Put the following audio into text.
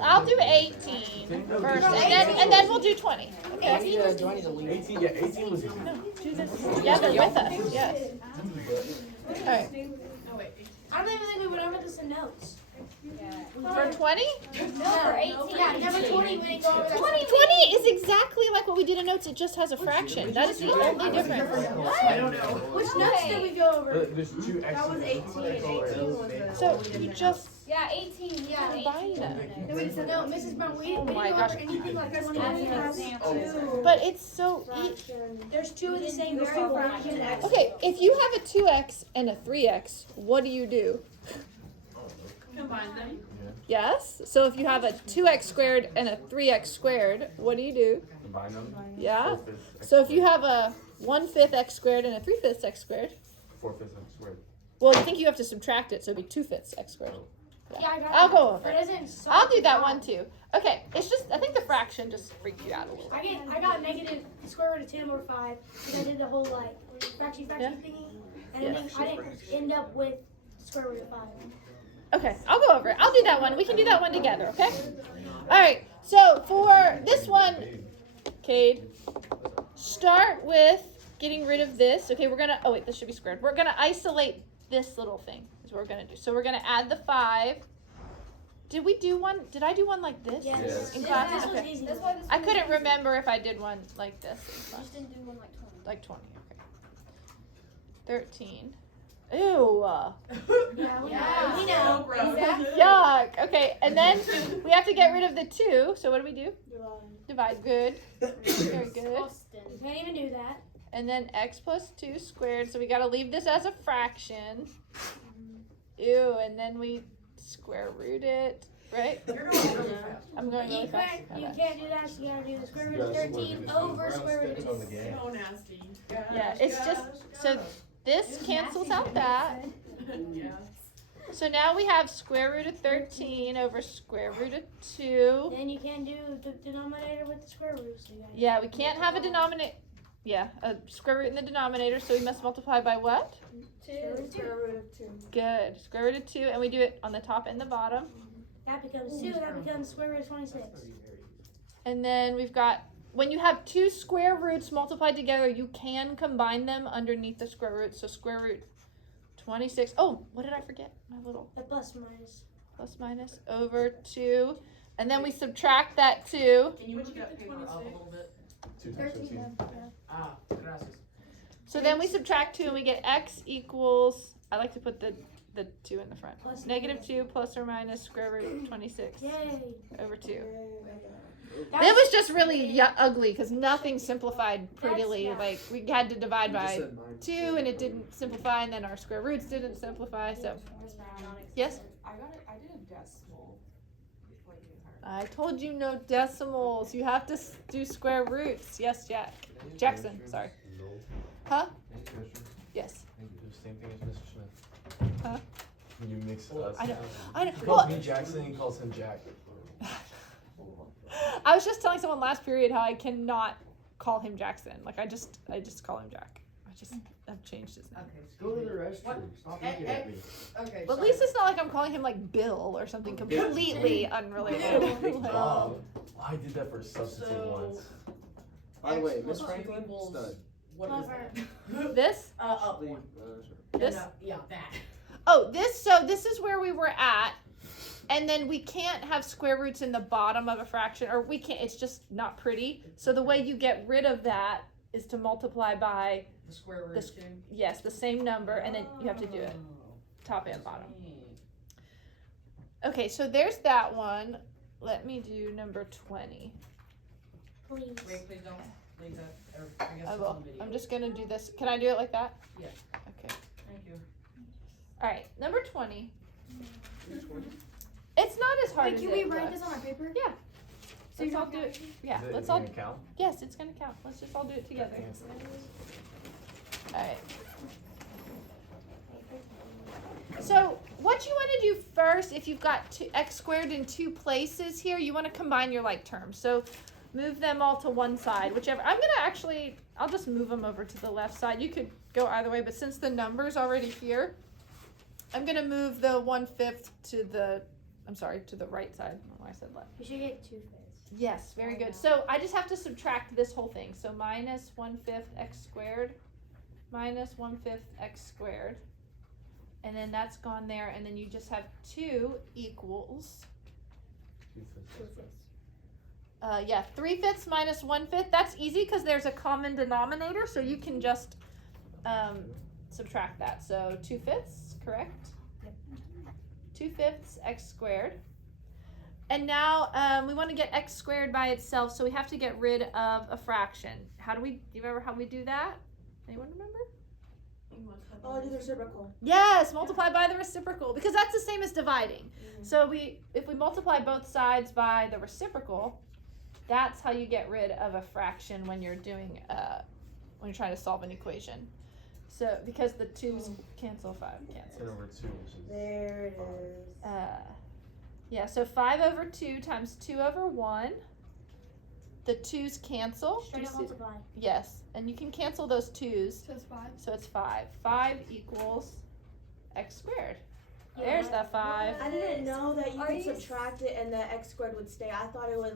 I'll do 18 first, and then we'll do 20. Okay. Do I need to leave? 18, yeah, 18 was easy. No, do this. Yeah, they're with us. Yes. All right. I don't even think we would ever do some notes. For 20? No, for 18. Yeah, number 20 when it go over 20 is exactly like what we did in notes. It just has a fraction. That is the only difference. I don't know. Which notes did we go over? There's two X's. That was 18. So you just Yeah, 18. Yeah, combine them. No, Mrs. Brown, we didn't my go gosh. over anything like 20 minutes. But it's so There's two of the same variable. okay. If you have a 2x and a 3x, what do you do? Combine them. Yes. So if you have a 2x squared and a 3x squared, what do you do? Combine them. Yeah. So if you have a 1/5 x squared and a 3/5 x squared, 4/5 X squared. well, I think you have to subtract it, so it'd be 2/5 x squared. Yeah, I got I'll it. go over But it. it isn't so I'll do that one too. Okay, it's just I think the fraction just freaked you out a little. I got negative square root of 10 over 5 because I did the whole like fraction thingy, and Yeah. I didn't end up with square root of 5. Okay, I'll go over it. I'll do that one. We can do that one together, okay? All right, so for this one, Cade, start with getting rid of this. Okay, we're going to, oh wait, this should be squared. We're going to isolate this little thing is what we're going to do. So we're going to add the 5. Did we do one? Did I do one like this Yes. in class? This was Okay. easy. That's why this I couldn't remember if I did one like this in You class. just didn't do one like 20. Like 20, okay. 13. Ew. Yeah, we Yeah. know. Yuck. Okay, and then we have to get rid of the 2. So what do? Divide. Good. Very good. You can't even do that. And then x plus 2 squared. So we got to leave this as a fraction. Ew. And then we square root it. Right? You're going really fast. I'm going really You fast. can't do that, so you gotta do the square root of 13 over square root of 2. So nasty. Yeah, it's just so this cancels out that. Yeah. So now we have square root of 13 over square root of 2. Then you can't do the denominator with the square root. So you gotta Yeah, we can't have a denominator. Yeah, a square root in the denominator, so we must multiply by what? Square root of 2. Good. Square root of 2, and we do it on the top and the bottom. That becomes 2, that becomes square root of 26. And then we've got, when you have two square roots multiplied together, you can combine them underneath the square root. So square root 26. Oh, what did I forget? My little A plus minus. plus minus over 2. And then we subtract that 2. Can you move that paper up a little bit? 2 times 13. Ah, gracias. So then we subtract 2 and we get x equals, I like to put the 2 in the front. Plus Negative 2 plus or minus square root of 26 Yay. over 2. It That's- was just really ugly because nothing simplified prettily. That's- Like we had to divide You just by said mine. 2 and it didn't simplify, and then our square roots didn't simplify. So yes, I did a decimal. Before you get hard. I told you no decimals. You have to do square roots. Yes, Jackson. Sorry. Huh? Yes. Same thing as Mr. Smith. Huh? When you mix us. I know. He calls Well, me Jackson, he calls him Jack. I was just telling someone last period how I cannot call him Jackson. Like I just call him Jack. I've changed his name. Okay. Go to the What? restroom. Stop looking at me. Okay. But at least it's not like I'm calling him like Bill or something completely unrelated. I did that for a substitute So- once. By the way, Miss X Franklin, equals- stud. What is that? This? Up Leave, one. sure. This? Yeah, that. Oh, this. So this is where we were at, and then we can't have square roots in the bottom of a fraction, or we can't. It's just not pretty. So the way you get rid of that is to multiply by The square root This- of 2. yes the same number, and then you have to do it top and bottom. Okay, so there's that one. Let me do number 20. Please. Wait, please don't leave that. Or, I guess I it's will. on video. I'm just gonna do this. Can I do it like that? Yeah. Okay. Thank you. All right, number 20. It's not as hard Wait, as can it we write looks. this on our paper? Yeah. So Let's you're all not do it. Yeah, Is it let's all. gonna count? Yes, it's gonna count. Let's just all do it together. All right. So what you want to do first, if you've got x squared in two places here, you want to combine your like terms. So move them all to one side, whichever. I'm gonna actually, I'll just move them over to the left side. You could go either way, but since the number's already here, I'm gonna move the 1/5 to the, to the right side. I don't know why I said left. You should get 2/5. Yes, very good. So I just have to subtract this whole thing. So minus 1/5 x squared minus 1/5 x squared. And then that's gone there, and then you just have 2 equals, 3/5 minus 1/5. That's easy because there's a common denominator, so you can just subtract that. So 2/5, correct? Yep. 2/5 x squared. And now we want to get x squared by itself, so we have to get rid of a fraction. Do you remember how we do that? Anyone remember? Oh, do the reciprocal. Yes, multiply by the reciprocal, because that's the same as dividing. Mm-hmm. So if we multiply both sides by the reciprocal, that's how you get rid of a fraction when you're doing when you're trying to solve an equation. So because the 2's cancel, 5 10 cancels. over 2, which is There it is. Yeah, so 5 over 2 times 2 over 1. The 2's cancel. Do Straight you up see- multiply. Yes, and you can cancel those 2's. So it's 5. So it's 5. 5 equals x squared. Yeah. There's that 5. I didn't know that you Are could you subtract it and the x squared would stay. I thought it would